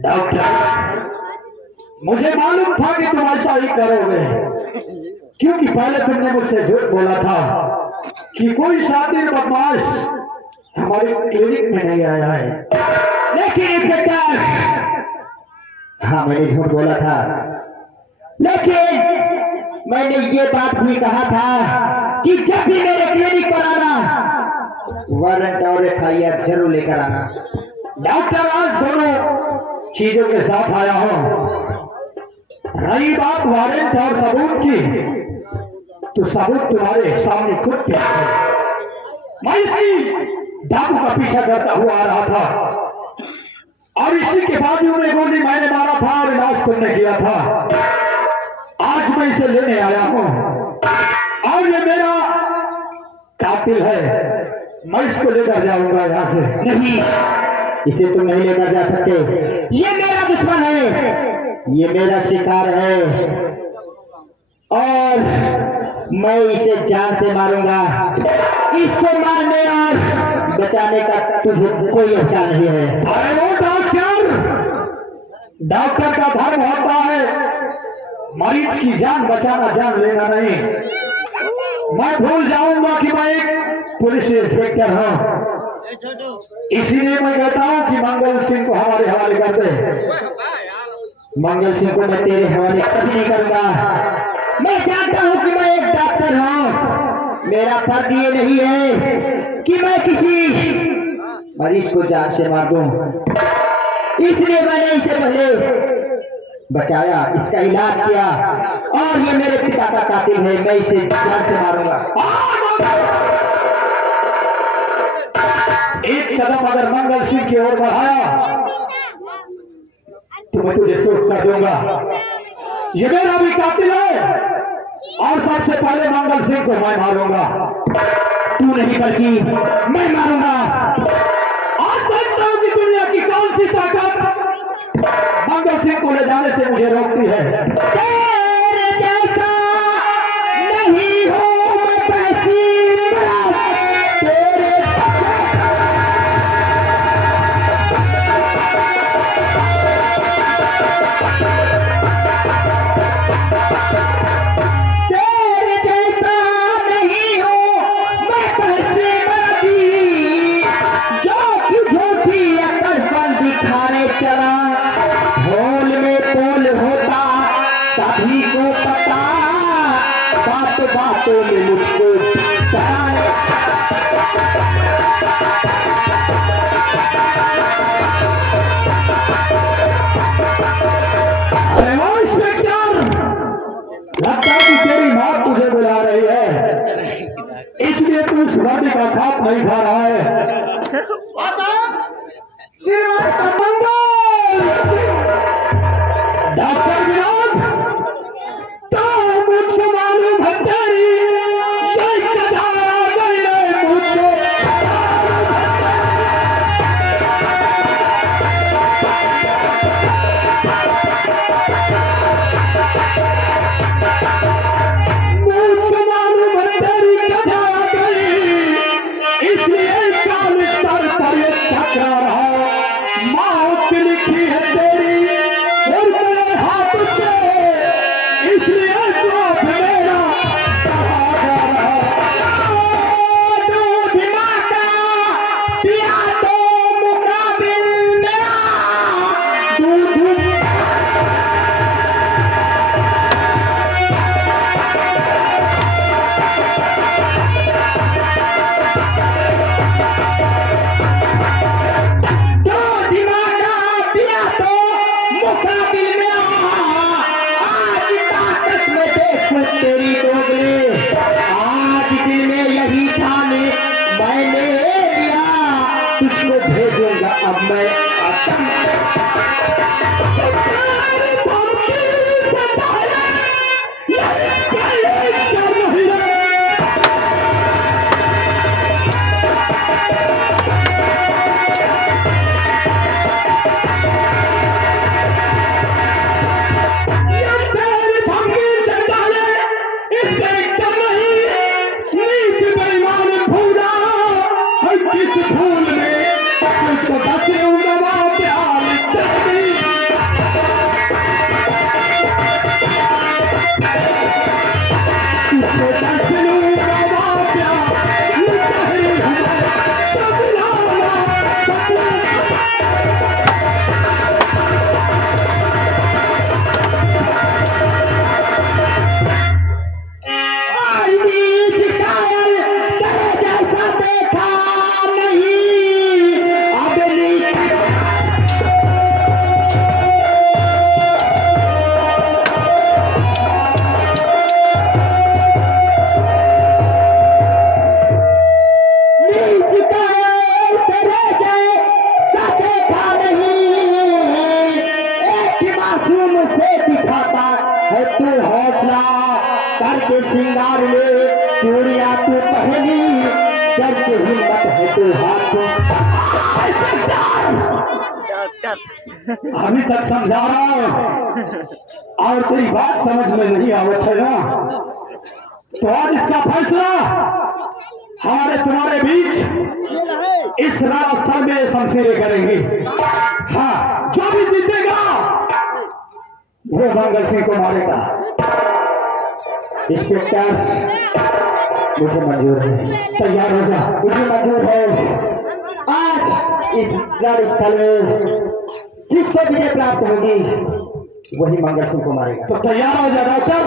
Doctor, मुझे मालूम था कि तुम ऐसा ही करोगे, क्योंकि पहले तुमने मुझसे झूठ बोला था कि कोई शातिर बदमाश हमारे क्लिनिक में नहीं आया है। लेकिन इंस्पेक्टर, हाँ मैंने झूठ बोला था, लेकिन मैंने ये बात भी कहा था कि जब भी मेरे क्लिनिक पर आना वारंट और FIR जरूर लेकर आना। डॉक्टर, आज दोनों चीजों के साथ आया हूं। रही बात वारंट और सबूत की, तो सबूत तुम्हारे सामने खुद पेश है। मैं इसी डाकू का पीछा करता हुआ आ रहा था और इसी के बाजू में गोली मैंने मारा था और इलाज तुमने किया था। आज मैं इसे लेने आया हूं और ये मेरा कातिल है। मैं इसको लेकर जाऊंगा यहाँ से। नहीं, इसे तुम नहीं लेकर जा सकते। ये मेरा दुश्मन है, ये मेरा शिकार है और मैं इसे जान से मारूंगा। इसको मारने और बचाने का तुझे कोई अधिकार नहीं है। अरे वो डॉक्टर, डॉक्टर का धर्म होता है मरीज की जान बचाना, जान लेना नहीं। मैं भूल जाऊंगा कि मैं एक पुलिस इंस्पेक्टर हूं, इसीलिए मैं कहता हूं कि मंगल सिंह को हमारे हवाले कर दे। मंगल सिंह को मैं तेरे हवाले कभी नहीं करूंगा। मैं जानता हूं कि मैं एक डॉक्टर हूं। मेरा फर्ज ये नहीं है कि मैं किसी मरीज को जान से मार दूं, इसलिए मैंने इसे पहले बचाया, इसका इलाज किया और ये मेरे पिता का कातिल है। मैं इसे जान से मारूंगा। एक कदम अगर मंगल सिंह की ओर बढ़ाया तो मैं तुझे सूट कर दूंगा। ये मेरा भी कातिल है और सबसे पहले मंगल सिंह को मैं मारूंगा। तू नहीं बल्कि मैं मारूंगा। आज देखता हूं कि दुनिया की कौन सी ताकत मंगल सिंह को ले जाने से मुझे रोकती है। तेरे जैसा नहीं हो मैं तहसील तेरे जैसा नहीं हो मैं तहसील जो झूठी अकल दिखाने चला। होल में पोल होता सभी को पता, बात बातों में मुझको लगता है कि तेरी माँ तुझे बुला रही है, इसलिए तू उस गाड़ी का खाप नहीं खा रहा है। डॉक्टर विनोद, तो मुझको मालूम है तेरी मुझको मालूम है तेरी कथा गई, इसलिए काल सर पर ये चक्रा रहा। मौत की लिखी है तेरी और मेरे हाथ से तू हौसला करके श्रृंगार ले, चूड़िया तू पहनी, जब से हिम्मत है तू हाथ। अभी तक समझा रहा हूं और तेरी बात समझ में नहीं आवत है ना, तो आज इसका फैसला हमारे तुम्हारे बीच इस राजस्थान में शमशीरें करेंगे। हाँ, जो भी जीतेगा वो मंगल सिंह को मारेगा। इंस्पेक्टर मुझे मंजूर है, तैयार हो जा। मुझे मंजूर है। आज इस रणस्थल में जिसको विजय प्राप्त होगी वही मंगल सिंह को मारेगा। तो तैयार हो जा डॉक्टर।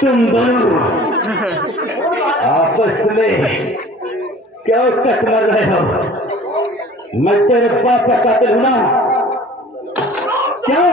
तुम दोनों आपस में क्यों तक मर रहे हो? मैं तेरे बाप का कातिल हूं ना, क्यों?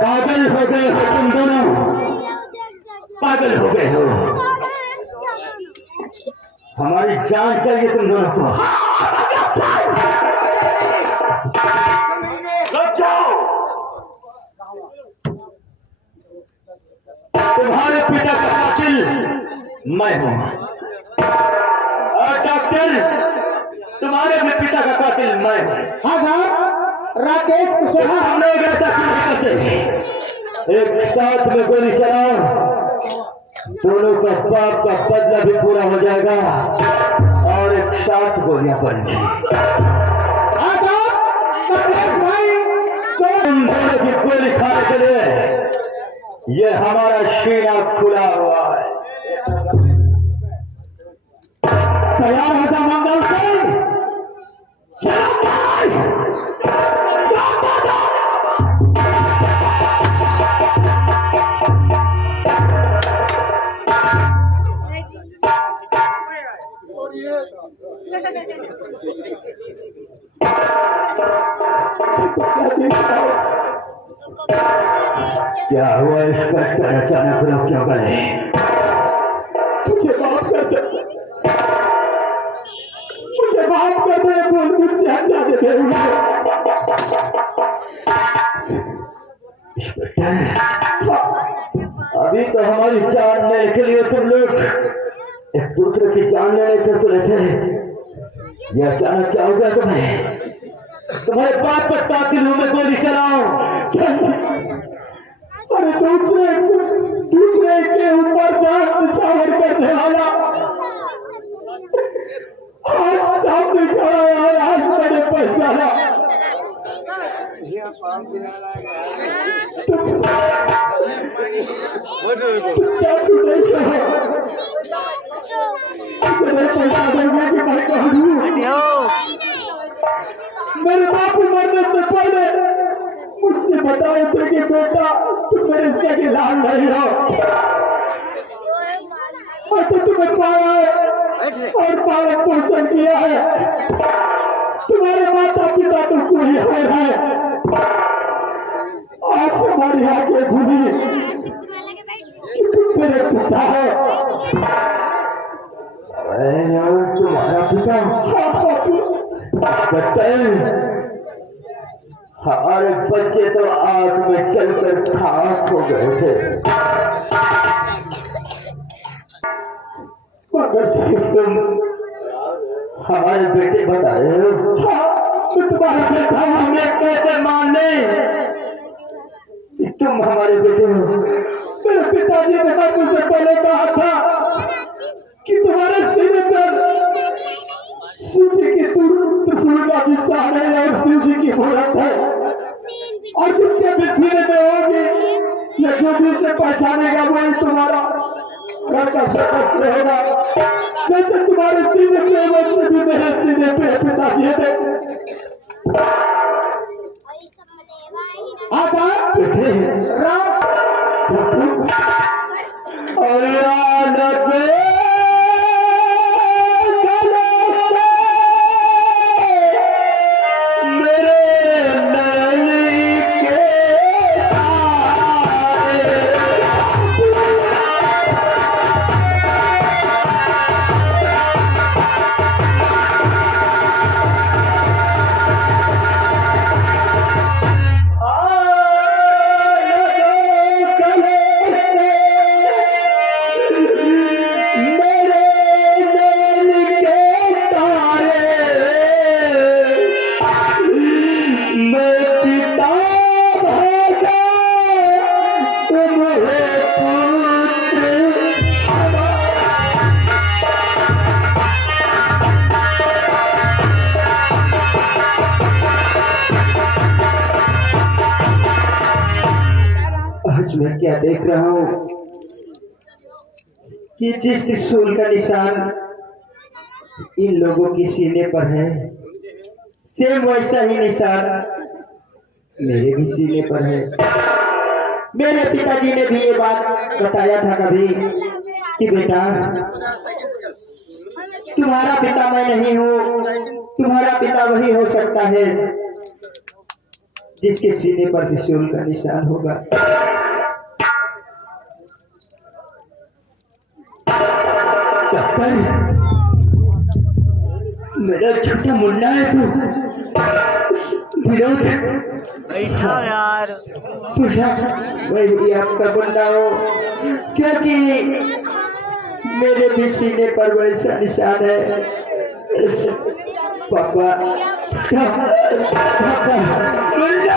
पागल हो गए हो तुम दोनों, पागल हो गए हो। हमारी जान चाहिए तुम दोनों को। तुम्हारे पिता का कातिल मैं हूं और डॉक्टर तुम्हारे भी पिता का कातिल मैं हूं। हाँ साहब, राकेश कुशवाहा। हम लोग ऐसा क्यों करते? एक साथ में गोली चलाओ, दोनों का पाप का बदला भी पूरा हो जाएगा और एक साथ गोलियां पड़ेंगी। हाँ साहब, तुम दोनों की गोली खाने के लिए ये हमारा सीना खुला हुआ है। तैयार हो जा मंगल सिंह। क्या हुआ इंस्पेक्टर, अचानक लोग क्यों गए? मुझे माफ कर दे, मुझे माफ कर दे, बोल मुझसे आजाद दे। अभी तो हमारी जान लेने के लिए तुम लोग एक दूसरे की जान लेने के तुले थे, ये अचानक क्या हो गया तुम्हें? तुम्हारे बाप पर दिलों में गोली चलाओ। अरे दूसरे के ऊपर जान निछावर करने वाला आज सामने खड़ा है, आज मैंने पहचाना। क्या तू नहीं कहा? मेरे पैसा देंगे कि मैं कहूँ? मेरे बाप मरने से पहले मुझसे बताए थे कि बेटा तुम मेरे सगे लाल नहीं हो, और तो तुम्हें पाया है और पालन पोषण किया है। तुम्हारे माता पिता तो कोई है, आज हमारी आंखें खुली कि तुम मेरे पिता है। तुम्हारा पिता हमारे बच्चे तो आग में चलकर खाक हो गए थे, मगर सिर्फ तुम हमारे बेटे बता रहे हो। तुम्हारे बेटा हमें कैसे मान ले कि तुम हमारे बेटे हो? मेरे पिताजी ने मुझसे पहले कहा था कि तुम्हारे सीने पर शिव जी की त्रिशूल का निशान है और शिव जी की मूर्त है, और जिसके भी सीने में होगी या जो भी से पहचानेगा वही तुम्हारा घर का सदस्य रहेगा। जैसे तुम्हारे सीने पे वैसे भी मेरे सीने पे पिताजी थे। मैं क्या देख रहा हूँ कि जिस त्रिशूल का निशान इन लोगों के सीने पर है, सेम वैसा ही निशान मेरे भी सीने पर है। मेरे पिताजी ने भी ये बात बताया था कभी कि बेटा तुम्हारा पिता मैं नहीं हूँ, तुम्हारा पिता वही हो सकता है जिसके सीने पर त्रिशूल का निशान होगा। मेरा छोटा मुन्ना है तू, विरोध बैठा यार, वही आपका मुन्ना हो, क्योंकि मेरे भी सीने पर वैसा निशान है। पापा मुन्ना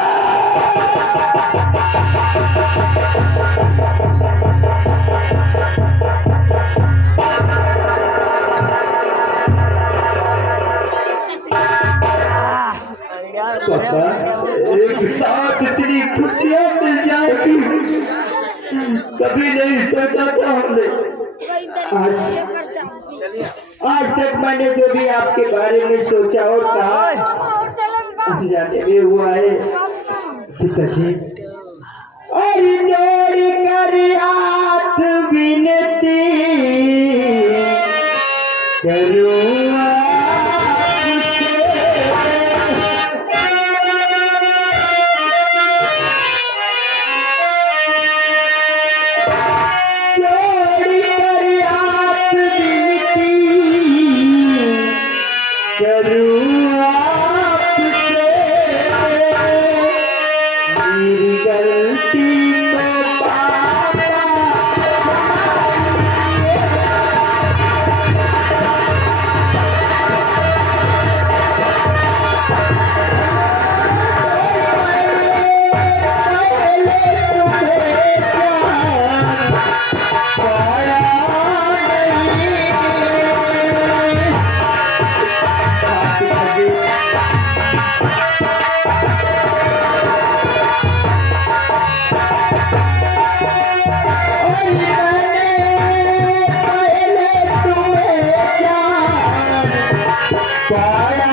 एक साथ इतनी खुशियां मिल जाएगी कभी नहीं सोचा था हमने। आज तक मैंने जो भी आपके बारे में सोचा और कहा जाने में हुआ है पिताजी। और जोड़ी कर हाथ विनती करूँ पाया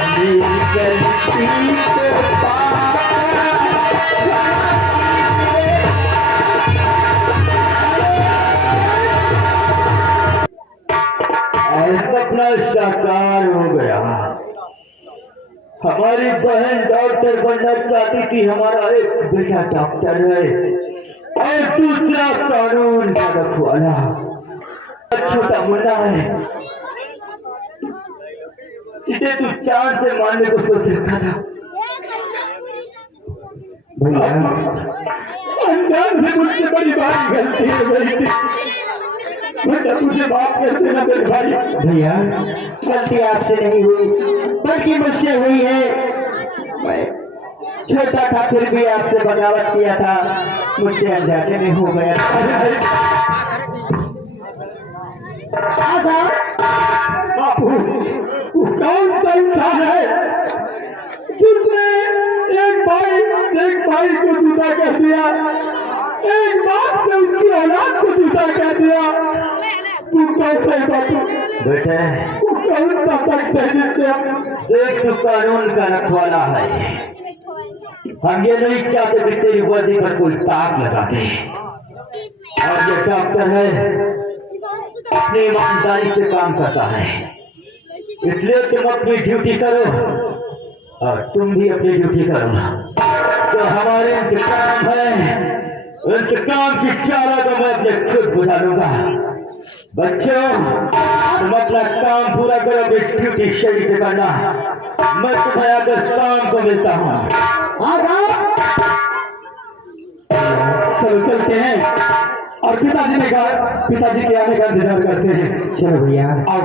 नहीं, मेरी गलती को पाया। और अपना साकार हो गया। हमारी बहन डॉक्टर बनना चाहती थी, हमारा एक बेटा डॉक्टर है और दूसरा कानून का रखवाला छोटा मुन्ना है, जिसे तू चांद से मारने को सोच रखा था। अनजान से मुझसे बड़ी भारी गलती हो गई थी। मुझे बात करते ना मेरे भाई। भैया गलती आपसे नहीं हुई बल्कि मुझसे हुई है। मैं छोटा था फिर भी आपसे बगावत किया था, मुझसे अनजाने में हो गया। बापू कौन सा इंसान है जिसने एक भाई को जुदा कर दिया, एक बाप से उसकी औलाद को जुदा कर दिया? तू कौन सा बापू बेटे, तू कौन सा शख्स है जिसने एक तो कानून का रखवाला है। हम ये नहीं चाहते कि तेरी वर्दी पर कोई ताक लगा दे। और ये डॉक्टर है, अपनी ईमानदारी से काम करता है, इसलिए तुम अपनी ड्यूटी करो और तुम भी अपनी ड्यूटी करो। तो हमारे इंतकाम है, इंतकाम की चारा तो मैं अपने खुद बुझा लूंगा। बच्चों तुम अपना काम पूरा करो, अपनी ड्यूटी सही से करना। मैं तुम्हें आकर शाम को मिलता हूँ। चलो चलते हैं और पिताजी के आने का इंतजार करते हैं। चलो भैया। आओ।